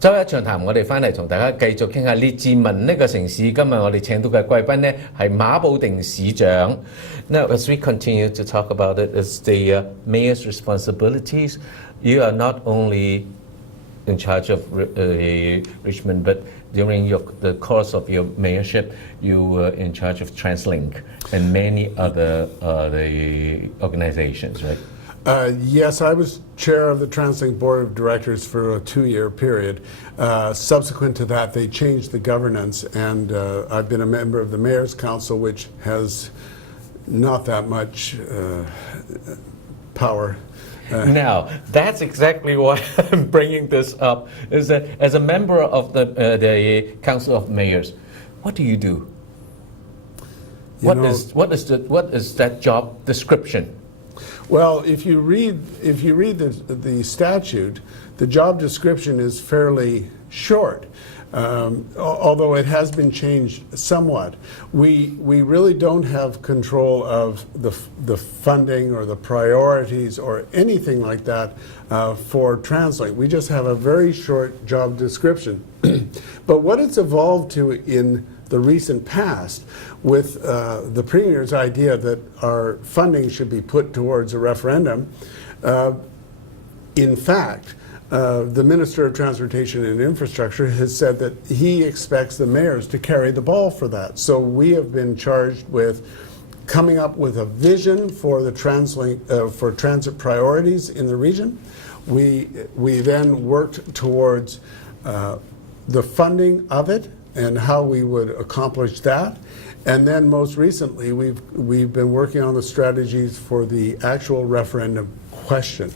周一長談，我哋翻嚟同大家繼續傾下列治文呢個城市。今日我哋請到嘅貴賓呢係馬布定市長。Now, as we continue to talk about it, it's the mayor's responsibilities. You are not only in charge of Richmond, but during the course of your mayorship, you were in charge of TransLink and many other the organizations, right? Yes, I was chair of the TransLink Board of Directors for a 2-year period. Subsequent to that, they changed the governance, and I've been a member of the Mayor's Council, which has not that much power. Now, that's exactly why I'm bringing this up, is that as a member of the Council of Mayors, what do you do? What is that job description? Well, if you read the statute, the job description is fairly short, although it has been changed somewhat. We really don't have control of the funding or the priorities or anything like that for TransLink. We just have a very short job description. But what it's evolved to in the recent past, with the Premier's idea that our funding should be put towards a referendum, in fact, the Minister of Transportation and Infrastructure has said that he expects the mayors to carry the ball for that. So we have been charged with coming up with a vision for the TransLink, for transit priorities in the region. We then worked towards the funding of it and how we would accomplish that. And then most recently, we've been working on the strategies for the actual referendum question,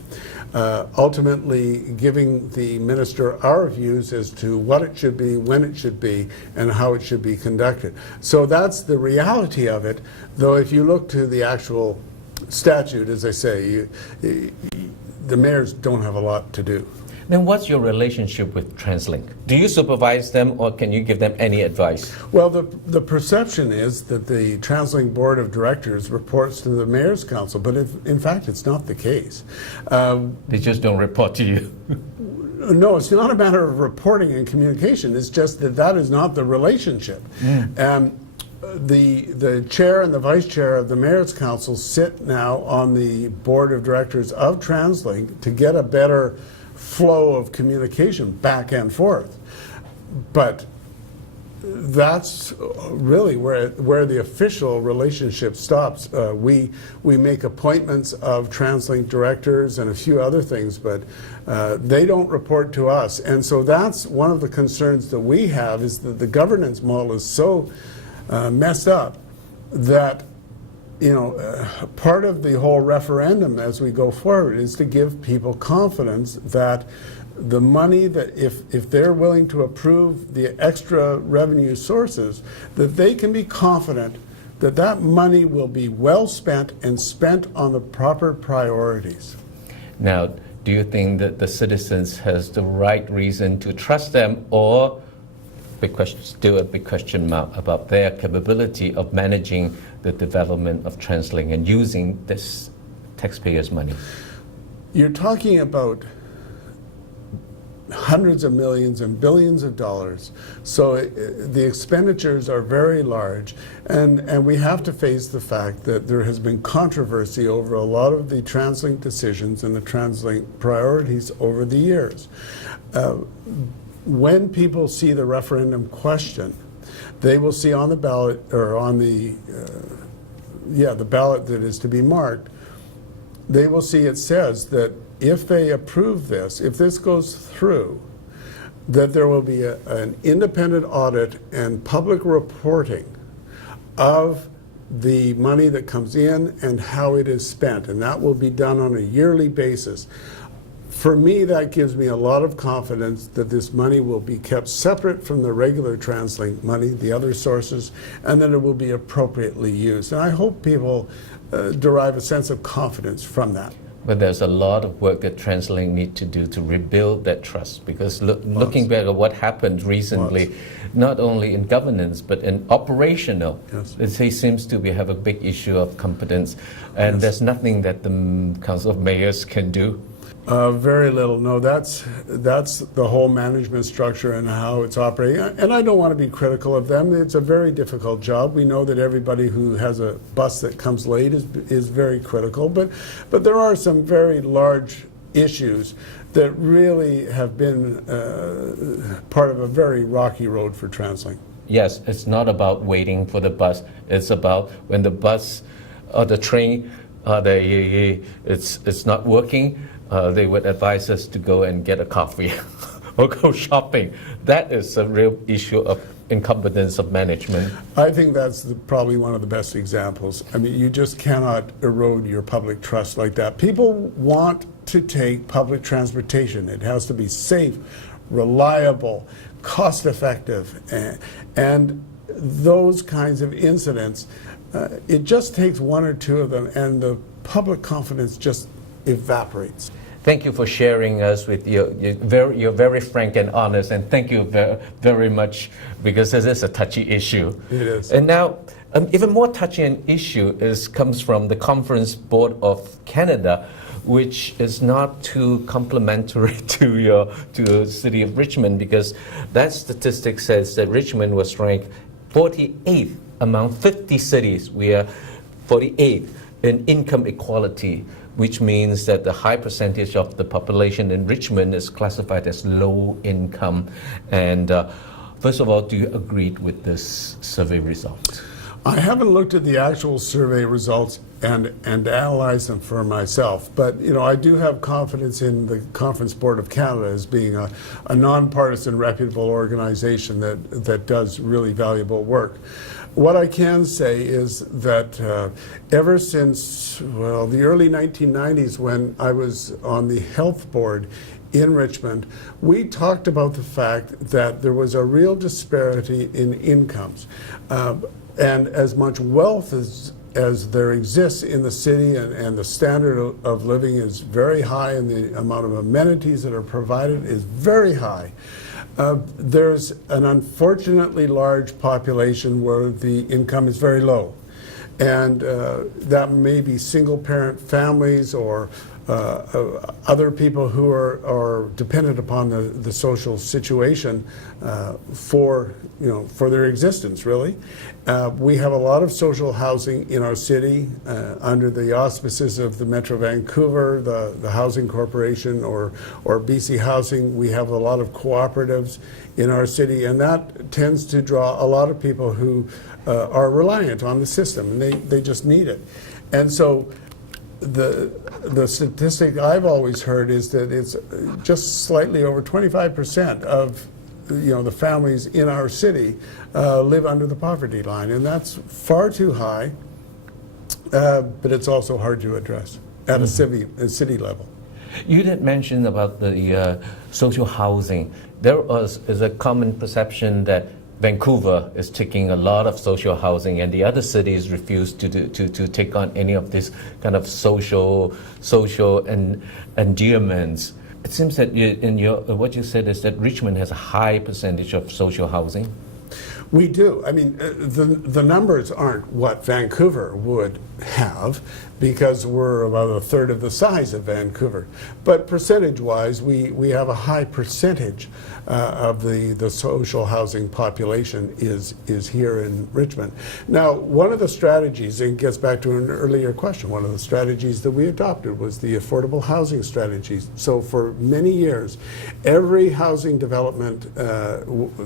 ultimately giving the minister our views as to what it should be, when it should be, and how it should be conducted. So that's the reality of it, though if you look to the actual statute, as I say, the mayors don't have a lot to do. Then what's your relationship with TransLink? Do you supervise them or can you give them any advice? Well, the perception is that the TransLink Board of Directors reports to the Mayor's Council, but in fact it's not the case. They just don't report to you. No, it's not a matter of reporting and communication. It's just that is not the relationship. The chair and the vice chair of the Mayor's Council sit now on the Board of Directors of TransLink to get a better flow of communication back and forth. But that's really where the official relationship stops. We make appointments of TransLink directors and a few other things, but they don't report to us. And so that's one of the concerns that we have, is that the governance model is so messed up that part of the whole referendum as we go forward is to give people confidence that the money, that if they're willing to approve the extra revenue sources, that they can be confident that that money will be well spent and spent on the proper priorities. Now, do you think that the citizens has the right reason to trust them, or still a big question mark about their capability of managing the development of TransLink and using this taxpayers' money? You're talking about hundreds of millions and billions of dollars, so the expenditures are very large, and we have to face the fact that there has been controversy over a lot of the TransLink decisions and the TransLink priorities over the years. When people see the referendum question, they will see on the ballot, or on the ballot that is to be marked, they will see it says that if they approve this, if this goes through, that there will be an independent audit and public reporting of the money that comes in and how it is spent, and that will be done on a yearly basis. For me, that gives me a lot of confidence that this money will be kept separate from the regular TransLink money, the other sources, and that it will be appropriately used. And I hope people derive a sense of confidence from that. But there's a lot of work that TransLink need to do to rebuild that trust, because looking back at what happened recently, not only in governance but in operational, it seems to have a big issue of competence, and there's nothing that the Council of Mayors can do. Very little. No, that's the whole management structure and how it's operating. And I don't want to be critical of them. It's a very difficult job. We know that everybody who has a bus that comes late is very critical. But there are some very large issues that really have been part of a very rocky road for TransLink. Yes, it's not about waiting for the bus. It's about when the bus or the train, it's not working. They would advise us to go and get a coffee or go shopping. That is a real issue of incompetence of management. I think that's probably one of the best examples. I mean, you just cannot erode your public trust like that. People want to take public transportation. It has to be safe, reliable, cost-effective, and those kinds of incidents, it just takes one or two of them, and the public confidence just evaporates. Thank you for sharing us with you're very frank and honest, and thank you very much, because this is a touchy issue. It is. And now, even more touchy an issue comes from the Conference Board of Canada, which is not too complimentary to the city of Richmond, because that statistic says that Richmond was ranked 48th among 50 cities. We are 48th in income equality, which means that the high percentage of the population in Richmond is classified as low income. And first of all, do you agree with this survey result? I haven't looked at the actual survey results and analyzed them for myself, but I do have confidence in the Conference Board of Canada as being a nonpartisan, reputable organization that does really valuable work. What I can say is that ever since, the early 1990s, when I was on the health board in Richmond, we talked about the fact that there was a real disparity in incomes. And as much wealth as there exists in the city, and the standard of living is very high, and the amount of amenities that are provided is very high, there's an unfortunately large population where the income is very low. And that may be single-parent families or other people who are dependent upon the social situation for their existence, really. We have a lot of social housing in our city under the auspices of the Metro Vancouver, the Housing Corporation, or BC Housing. We have a lot of cooperatives in our city, and that tends to draw a lot of people who are reliant on the system, and they just need it. And so the statistic I've always heard is that it's just slightly over 25% of the families in our city live under the poverty line, and that's far too high, but it's also hard to address at a city level. You did mention about the social housing. There is a common perception that Vancouver is taking a lot of social housing, and the other cities refuse to take on any of this kind of social endearments. It seems that what you said is that Richmond has a high percentage of social housing. We do. I mean, the numbers aren't what Vancouver would have, because we're about a third of the size of Vancouver. But percentage-wise, we have a high percentage of the social housing population is here in Richmond. Now, one of the strategies, and it gets back to an earlier question, one of the strategies that we adopted was the affordable housing strategies. So for many years, every housing development,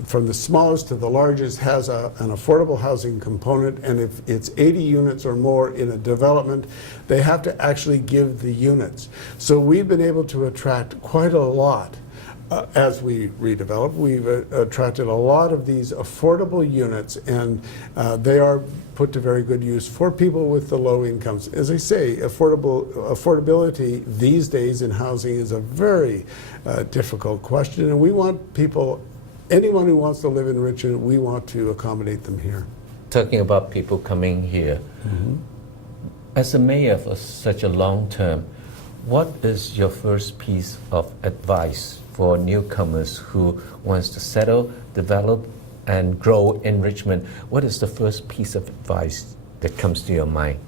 from the smallest to the largest, has an affordable housing component, and if it's 80 units or more in a development, they have to actually give the units. So we've been able to attract quite a lot. As we redevelop, we've attracted a lot of these affordable units, and they are put to very good use for people with the low incomes. As I say, affordability these days in housing is a very difficult question, and we want people, anyone who wants to live in Richmond, we want to accommodate them here. Talking about people coming here, as a mayor for such a long term, what is your first piece of advice for newcomers who wants to settle, develop, and grow in Richmond? What is the first piece of advice that comes to your mind?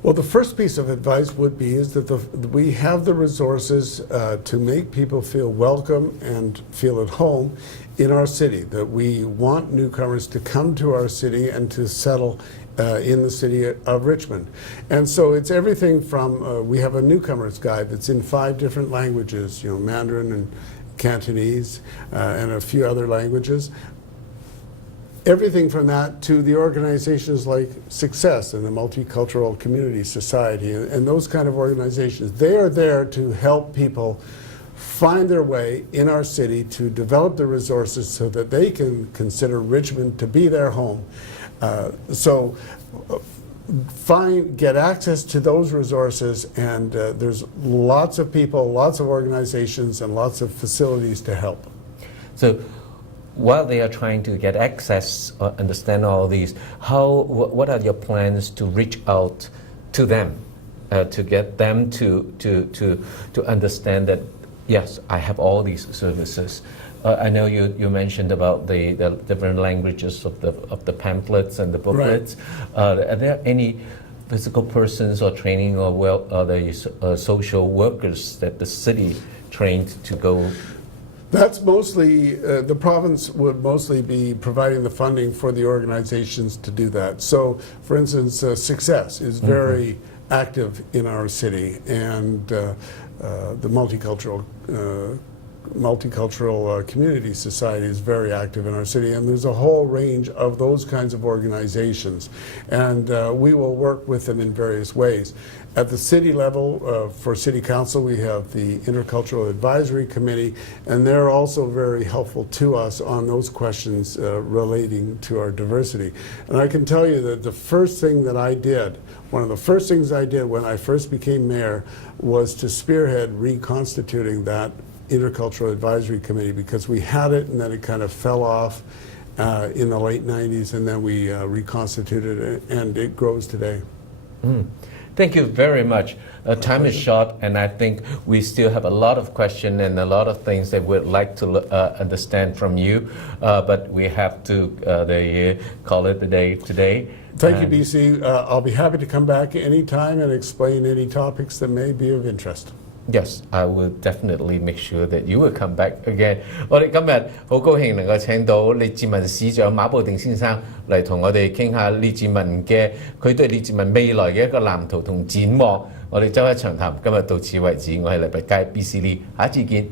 Well, the first piece of advice would be is that we have the resources to make people feel welcome and feel at home in our city, that we want newcomers to come to our city and to settle in the city of Richmond. And so it's everything from, we have a newcomers guide that's in 5 different languages, Mandarin and Cantonese and a few other languages. Everything from that to the organizations like Success and the Multicultural Community Society and those kind of organizations. They are there to help people find their way in our city, to develop the resources so that they can consider Richmond to be their home. Get access to those resources, and there's lots of people, lots of organizations, and lots of facilities to help. So, while they are trying to get access, understand all these, what are your plans to reach out to them, to get them to understand that, yes, I have all these services. I know you mentioned about the different languages of the pamphlets and the booklets. Right. Are there any physical persons or training or the social workers that the city trained to go? That's mostly, the province would mostly be providing the funding for the organizations to do that. So, for instance, Success is very active in our city, and the Multicultural Community Society is very active in our city, and there's a whole range of those kinds of organizations, and we will work with them in various ways. At the city level, for City Council, we have the Intercultural Advisory Committee, and they're also very helpful to us on those questions relating to our diversity. And I can tell you that the first thing that I did, one of the first things I did when I first became mayor, was to spearhead reconstituting that Intercultural Advisory Committee, because we had it and then it kind of fell off in the late 90s, and then we reconstituted it, and it grows today. Thank you very much. Time is short, and I think we still have a lot of questions and a lot of things that we'd like to understand from you, but we have to call it a day today. Thank you, BC. I'll be happy to come back anytime and explain any topics that may be of interest. Yes, I will definitely make sure that you will come back again. 我哋今日好高興能夠請到列治文市長馬布定先生嚟同我哋傾下列治文嘅佢對列治文未來嘅一個藍圖同展望。我哋周一長談今日到此為止，我係黎拔佳 BC Lee，下一次見。